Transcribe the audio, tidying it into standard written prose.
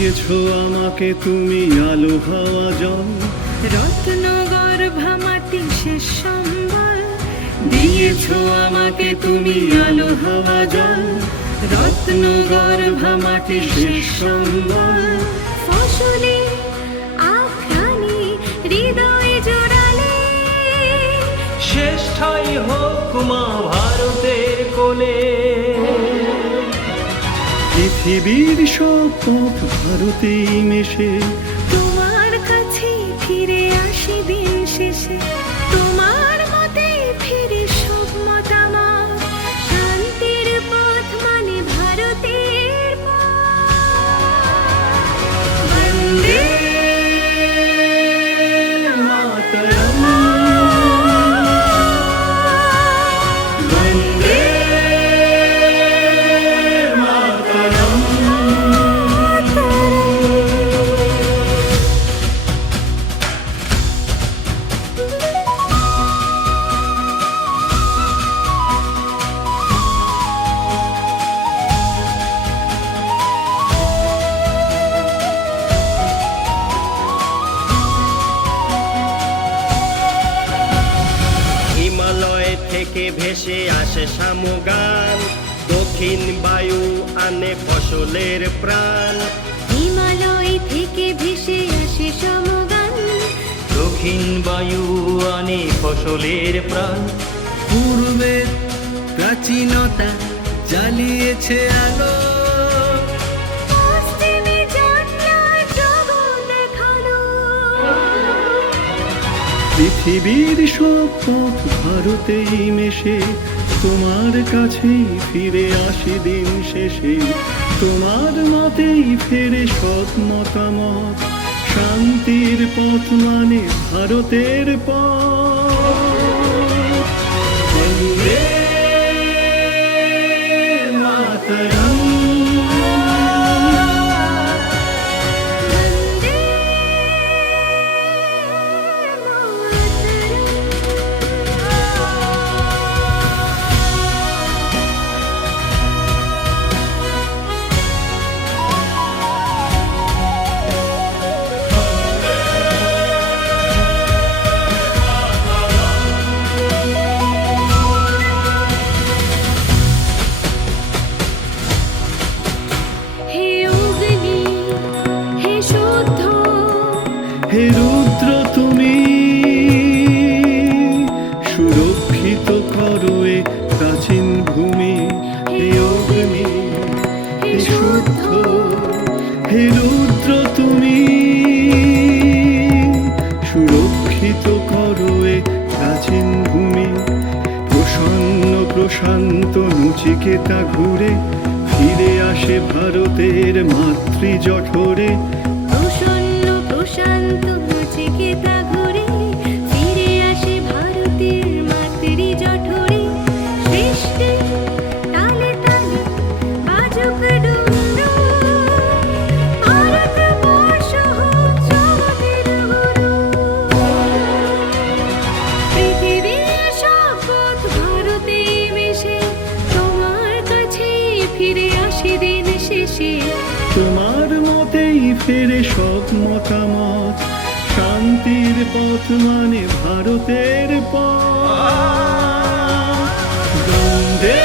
দিয়েছো আমাকে তুমি আলো হাওয়া জল, রত্ন গর্ভা মাটি শেষ সম্বল। দিয়েছো আমাকে তুমি আলো হাওয়া জল, রত্ন গর্ভা মাটি শেষ সম্বল। ফসলে আখ্যানে হৃদয় জোড়ালে, শ্রেষ্ঠাই হোক মা ভারতের কোলে। পৃথিবীর সব পথ ভারতেই মেশে, তোমার কাছে ফিরে আসি দিন শেষে। তোমার মতে ফিরে সব মতামত, শান্তির পথ মানে ভারতের পথ। বন্দে মাতরম, বন্দে মাতরম। হিমালয় থেকে ভেসে আসে শামগান, দক্ষিণ বায়ু আনে ফসলের প্রাণ। হিমালয় থেকে ভেসে আসে সমগান, দক্ষিণ বায়ু আনে ফসলের প্রাণ। পূর্বের প্রাচীনতা জ্বালিয়েছে আলো, পশ্চিমে জানলার জগৎ দেখালো। পৃথিবীর সব পথ ভারতেই মেশে, তোমার কাছেই ফিরে আসি দিন শেষে। তোমার মতেই ফেরে সৎ মতামত, শান্তির পথ মানে ভারতের পথ। বন্দে মাতরম, বন্দে হে অগ্নি, হে শুদ্ধ, হে রুদ্র তুমি সুরক্ষিত করো এ প্রাচীন ভূমি। হে অগ্নি, হে শুদ্ধ, হে রুদ্র তুমি সুরক্ষিত করো এ প্রাচীন ভূমি। প্রসন্ন প্রশান্ত নচিকেতা ঘুরে ফিরে আসে ভারতের মাতৃ জঠরে। প্রসন্ন প্রশান্ত নচিকেতা ঘুরে ফিরে আসে ভারতের মাতৃ জঠরে। সৃষ্টি তালে তালে বাজুক ডুমরু, ভারতবর্ষ হোক জগতের গুরু। পৃথিবীর সব পথ ভারতেই মেশে, তোমার কাছে ফিরে আসি দিন শেষে। তোমার মতেই ফেরে সব মতামত, শান্তির পথ মানে ভারতের পথ। বন্দে